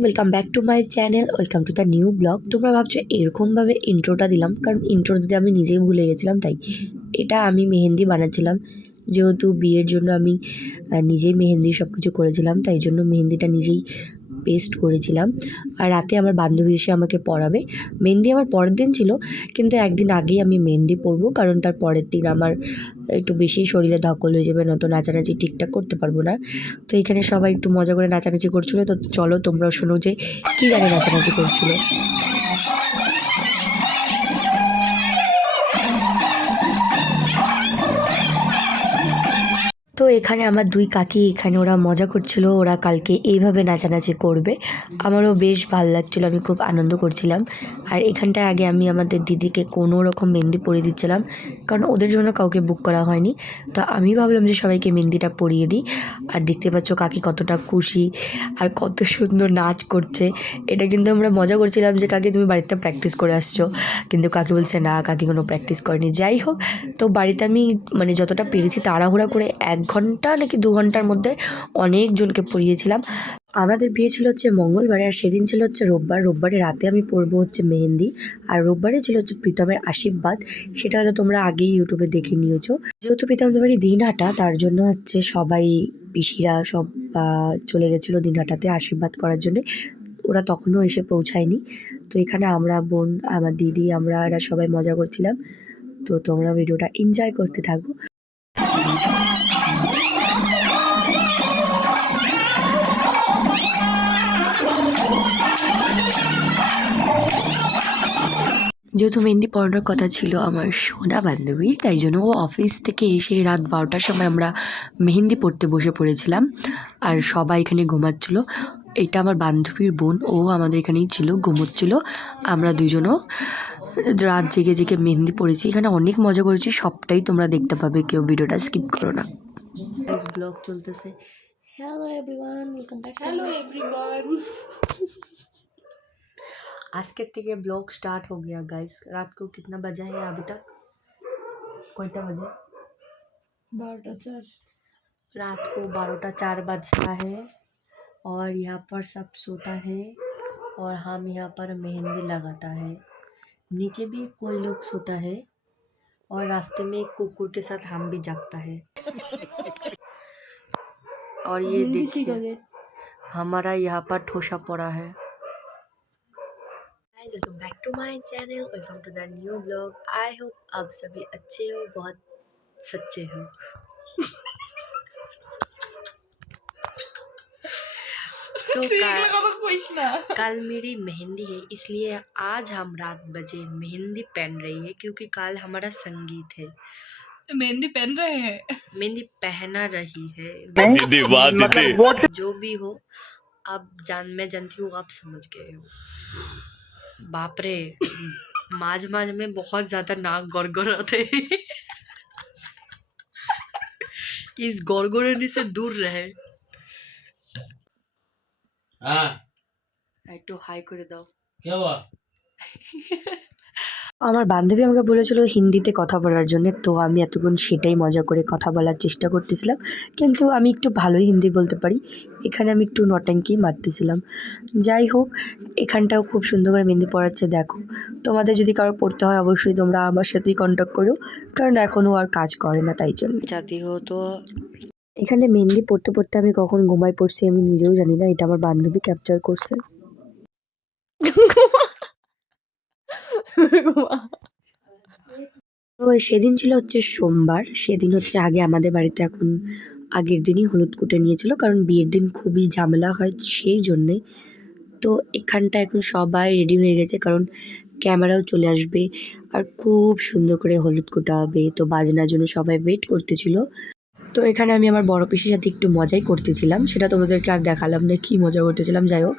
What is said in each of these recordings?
Welcome back to my channel, welcome to the new blog. তোমরা ভাবছো এরকমভাবে ইন্ট্রোটা দিলাম, কারণ ইন্ট্রো দিতে আমি নিজেই ভুলে গেছিলাম। তাই এটা আমি মেহেন্দি বানাচ্ছিলাম, যেহেতু বিয়ের জন্য আমি নিজেই মেহেন্দি সব কিছু করেছিলাম, তাই জন্য মেহেন্দিটা নিজেই পেস্ট করেছিলাম। আর রাতে আমার বান্ধবী এসে আমাকে পরাবে। মেহেন্দি আমার পরের দিন ছিল, কিন্তু একদিন আগেই আমি মেহেন্দি পরবো, কারণ তার পরের দিন আমার একটু বেশি শরীরে ধকল হয়ে যাবে, নয়তো নাচানাচি ঠিকঠাক করতে পারবো না। তো এখানে সবাই একটু মজা করে নাচানাচি করছিলো, তো চলো তোমরাও শোনো যে কী জানে নাচানাচি করছিলো। তো এখানে আমার দুই কাকি, এখানে ওরা মজা করছিল, ওরা কালকে এইভাবে নাচানাচি করবে। আমারও বেশ ভালো লাগছিলো, আমি খুব আনন্দ করছিলাম। আর এখানটায় আগে আমি আমাদের দিদিকে কোনো রকম মেহেন্দি পরিয়ে দিচ্ছিলাম, কারণ ওদের জন্য কাউকে বুক করা হয়নি। তো আমি ভাবলাম যে সবাইকে মেহেন্দিটা পরিয়ে দিই। আর দেখতে পাচ্ছ কাকি কতটা খুশি আর কত সুন্দর নাচ করছে। এটা কিন্তু আমরা মজা করছিলাম যে কাকি তুমি বাড়িতে প্র্যাকটিস করে আসছো, কিন্তু কাকি বলছে না, কাকি কোনো প্র্যাকটিস করেনি। যাই হোক, তো বাড়িতে আমি যতটা পেরেছি তাড়াহুড়া করে 1 ঘন্টা নাকি 2 ঘন্টার মধ্যে অনেকজনকে পরিয়েছিলাম। আমাদের বিয়ে ছিল হচ্ছে মঙ্গলবারে, আর সেদিন ছিল হচ্ছে রোববার। রোববারে রাতে আমি পরবো হচ্ছে মেহেন্দি, আর রোববারে ছিল হচ্ছে প্রীতমের আশীর্বাদ। সেটা হয়তো তোমরা আগেই ইউটিউবে দেখে নিয়েছো। যেহেতু প্রীতমদের বাড়ি দিনহাটা, তার জন্য হচ্ছে সবাই পিসিরা সব চলে গেছিলো দিনহাটাতে আশীর্বাদ করার জন্যে। ওরা তখনও এসে পৌঁছায়নি। তো এখানে আমরা বোন, আমার দিদি, আমরা এরা সবাই মজা করছিলাম। তো তোমরা ভিডিওটা এনজয় করতে থাকো। যেহেতু মেহেন্দি পড়ানোর কথা ছিল আমার সোনা বান্ধবীর, তাই জন্য ও অফিস থেকে এসে রাত 12টার সময় আমরা মেহেন্দি পড়তে বসে পড়েছিলাম। আর সবাই এখানে ঘুমাচ্ছিলো। এটা আমার বান্ধবীর বোন, ও আমাদের এখানেই ছিল, ঘুমোচ্ছিল। আমরা দুজনও রাত জেগে জেগে মেহেন্দি পড়েছি। এখানে অনেক মজা করেছি, সবটাই তোমরা দেখতে পাবে, কেউ ভিডিওটা স্কিপ করো না। ব্লগ চলতেছে। Hello everyone, welcome back. Hello everyone. आज के থেকে ब्लॉग स्टार्ट हो गया गाइस। रात को कितना बजा है अभी तक? कोईटा बजे? 12:04। रात को 12:04 बजता है, और यहाँ पर सब सोता है और हम यहाँ पर मेहंदी लगाता है। नीचे भी कोई लोग सोता है, और रास्ते में एक कुकुर के साथ हम भी जागता है। और ये देखिए हमारा यहाँ पर ठोसा पड़ा है। Welcome back to my channel, welcome to the new blog. I hope आप सभी अच्छे हो, बहुत सच्चे हो। तो कल मेरी मेहंदी है, इसलिए आज हम रात बजे मेहंदी पहन रही है, क्योंकि कल हमारा संगीत है। मेहंदी पहन रहे हैं, मेहंदी पहना रही है। जो भी हो, अब मैं जानती हूँ, आप समझ गए हो। बाप रे, माज में बहुत ज्यादा नाक गड़गड़ाते। इस गड़गड़ाने से दूर रहे। একটু হাই করে দাও। আমার বান্ধবী আমাকে বলেছিল হিন্দিতে কথা বলার জন্য, তো আমি এতক্ষণ সেটাই মজা করে কথা বলার চেষ্টা করতেছিলাম, কিন্তু আমি একটু ভালোই হিন্দি বলতে পারি। এখানে আমি একটু নটাঙ্কি মারতেছিলাম। যাই হোক, এখানটাও খুব সুন্দর করে মেহেন্দি পড়াচ্ছে। দেখো, তোমাদের যদি কারো পড়তে হয় অবশ্যই তোমরা আমার সাথেই কন্ট্যাক্ট করো, কারণ এখনও আর কাজ করে না, তাই জন্য। জাতি হতো এখানে মেহেন্দি পড়তে পড়তে আমি কখন ঘুমাই পড়ছি আমি নিজেও জানি না। এটা আমার বান্ধবী ক্যাপচার করছে। তো সেদিন ছিল হচ্ছে সোমবার। সেদিন হচ্ছে আগে আমাদের বাড়িতে, এখন আগের দিনই হলুদ কুটে নিয়েছিল, কারণ বিয়ের দিন খুবই ঝামেলা হয় সেই জন্যে। তো এখানটা এখন সবাই রেডি হয়ে গেছে, কারণ ক্যামেরাও চলে আসবে, আর খুব সুন্দর করে হলুদ কুটা হবে। তো বাজনার জন্য সবাই ওয়েট করতেছিল। তো এখানে আমি আমার বড় পিসির সাথে একটু মজাই করতেছিলাম, সেটা তোমাদেরকে আর দেখালাম না কি মজা করতেছিলাম। যাই হোক,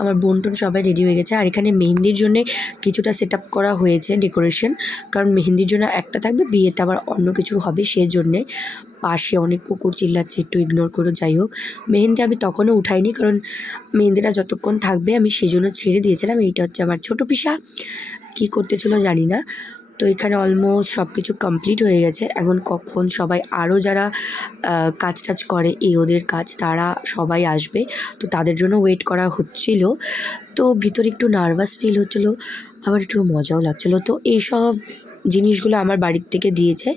আমার বোন টোন সবাই রেডি হয়ে গেছে। আর এখানে মেহেন্দির জন্যে কিছুটা সেট আপ করা হয়েছে, ডেকোরেশন, কারণ মেহেন্দির জন্য একটা থাকবে, বিয়েতে আবার অন্য কিছু হবে, সেই জন্যে। পাশে অনেক কুকুর চিল্লাচ্ছে, একটু ইগনোর করো। যাই হোক, মেহেন্দি আমি তখনও উঠাইনি, কারণ মেহেন্দিটা যতক্ষণ থাকবে আমি সেই জন্য ছেড়ে দিয়েছিলাম। এইটা হচ্ছে আমার ছোটো পিসা, কী করতেছিল জানি না। তো এখানে অলমোস্ট সব কিছু কমপ্লিট হয়ে গেছে। এখন কখন সবাই আরও যারা কাজ টাজ করে এই রোদের কাজ তারা সবাই আসবে, তো তাদের জন্য ওয়েট করা হচ্ছিল। তো ভিতরে একটু নার্ভাস ফিল হচ্ছিলো, আবার একটু মজাও লাগছিলো। তো এইসব জিনিসগুলো আমার বাড়ির থেকে দিয়েছে,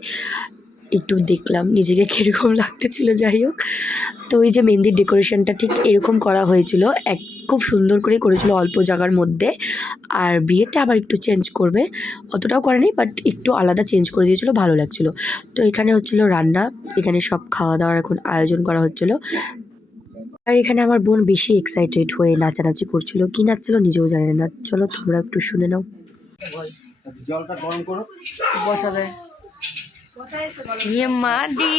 একটু দেখলাম নিজেকে কীরকম লাগতেছিল। যাই হোক, তো এই যে মেহেন্দির ডেকোরেশনটা ঠিক এরকম করা হয়েছিল, খুব সুন্দর করে করেছিল অল্প জায়গার মধ্যে। আর বিয়েতে আবার একটু চেঞ্জ করবে, অতটাও করেনি বাট একটু আলাদা চেঞ্জ করে দিয়েছিলো, ভালো লাগছিলো। তো এখানে হচ্ছিলো রান্না, এখানে সব খাওয়া দাওয়ার এখন আয়োজন করা হচ্ছিলো। আর এখানে আমার বোন বেশি এক্সাইটেড হয়ে নাচানাচি করছিল, কি নাচছিল নিজেও জানে না। চলো তোমরা একটু শুনে নাও। জলটা গরম করো, বসাবে মাটি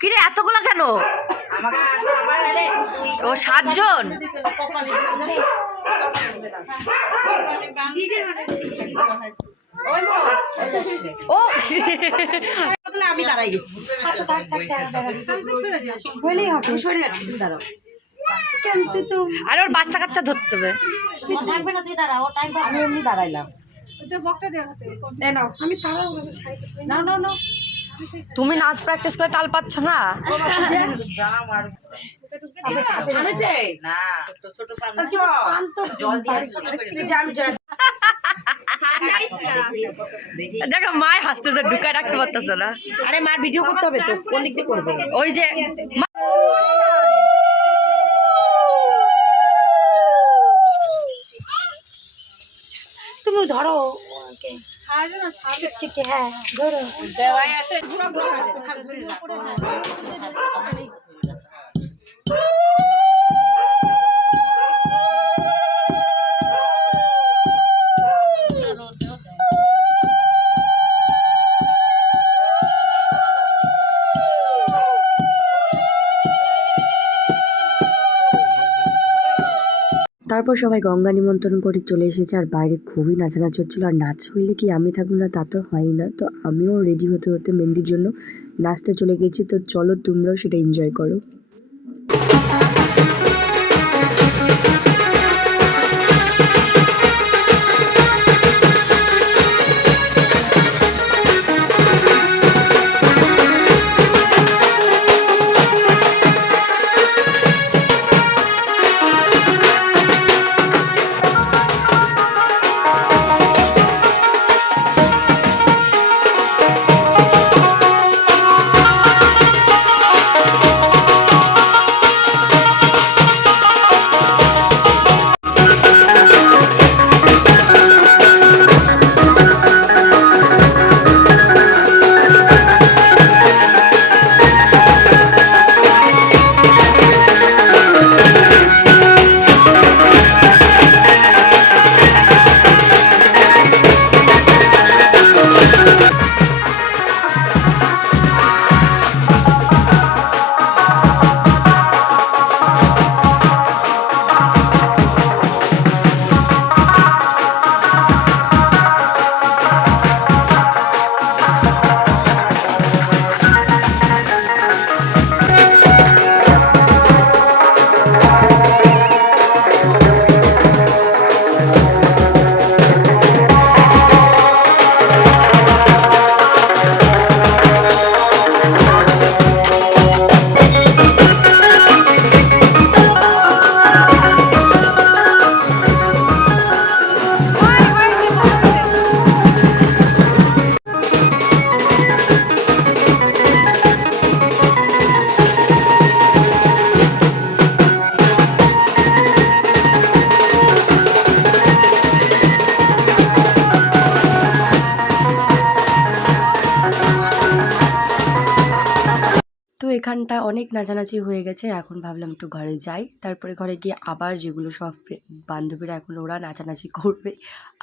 কিরে এতগুলো কেন? ও 7 জন। ও আমি দাঁড়াই গেছি। আরে ওর বাচ্চা কাচ্চা ধরতে হবে। থাকবে না, তুই দাঁড়া, ও টাইম আমি এমনি দাঁড়াইলাম। তুমি নাচ প্র্যাকটিস করে তাল পাচ্ছ না? দেখো মায় হাসতেছে, ঢুকায় রাখতে পারতেছে না। আরে মার ভিডিও করতে হবে তো, কোন দিক দিয়ে করবে? ওই যে তুমি ধরো, হ্যাঁ ধরো। তারপর সবাই গঙ্গা নিমন্ত্রণ করে চলে এসেছে, আর বাইরে খুবই নাচানাচি হচ্ছিলো। আর নাচ হলে কি আমি থাকবো না তা তো হয় না, তো আমিও রেডি হতে হতে মেহেন্দির জন্য নাচতে চলে গেছি। তো চলো তোমরাও সেটা এনজয় করো। এখানটায় অনেক নাচানাচি হয়ে গেছে, এখন ভাবলাম একটু ঘরে যাই। তারপরে ঘরে গিয়ে আবার যেগুলো সব বান্ধবীরা এখন ওরা নাচানাচি করবে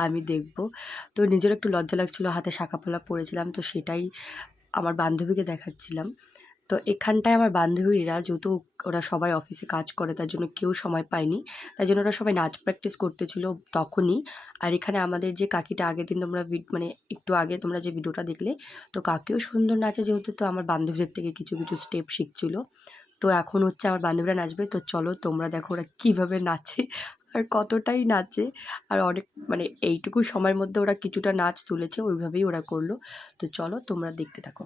আমি দেখব। তো নিজের একটু লজ্জা লাগছিলো, হাতে শাঁখাপলা পরেছিলাম, তো সেটাই আমার বান্ধবীকে দেখাচ্ছিলাম। তো এখানটায় আমার বান্ধবীরা যেহেতু ওরা সবাই অফিসে কাজ করে, তার জন্য কেউ সময় পায়নি, তাই জন্য ওরা সবাই নাচ প্র্যাকটিস করতেছিল তখনই। আর এখানে আমাদের যে কাকিটা আগের দিন তোমরা মানে একটু আগে তোমরা যে ভিডিওটা দেখলে, তো কাকিও সুন্দর নাচে যেহেতু, তো আমার বান্ধবীদের থেকে কিছু কিছু স্টেপ শিখছিলো। তো এখন হচ্ছে আমার বান্ধবীরা নাচবে, তো চলো তোমরা দেখো ওরা কীভাবে নাচে আর কতটাই নাচে। আর অনেক মানে এইটুকু সময়ের মধ্যে ওরা কিছুটা নাচ তুলেছে, ওইভাবেই ওরা করলো। তো চলো তোমরা দেখতে থাকো।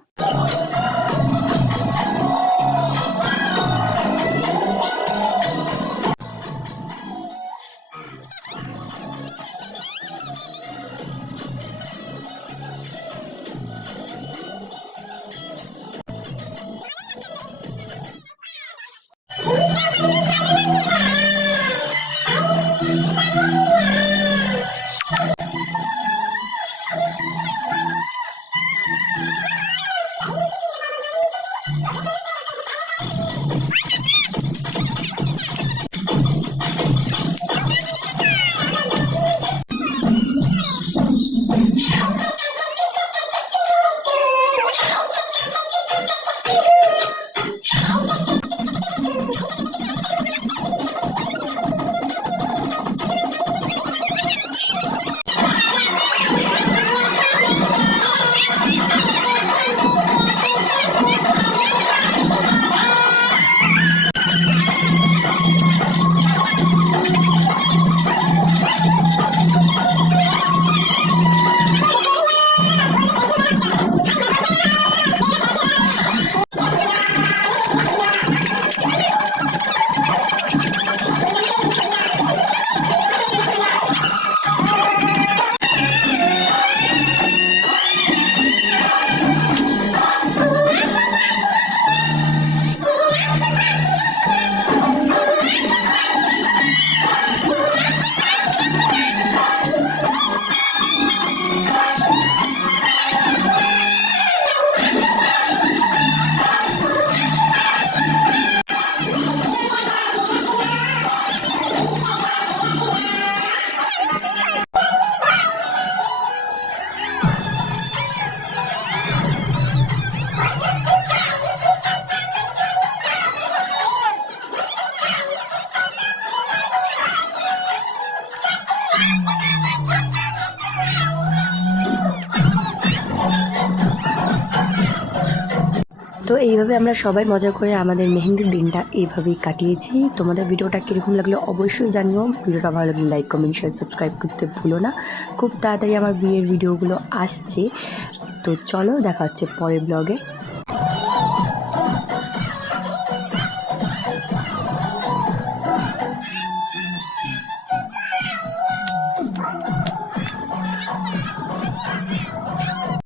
তো এইভাবে আমরা সবাই মজা করে আমাদের মেহেন্দির দিনটা এইভাবেই কাটিয়েছি। তোমাদের ভিডিওটা কীরকম লাগলো অবশ্যই জানিও। ভিডিওটা ভালো লাগলে লাইক, কমেন্ট, শেয়ার, সাবস্ক্রাইব করতে ভুলো না। খুব তাড়াতাড়ি আমার বিয়ের ভিডিওগুলো আসছে। তো চলো দেখা হচ্ছে পরের ব্লগে।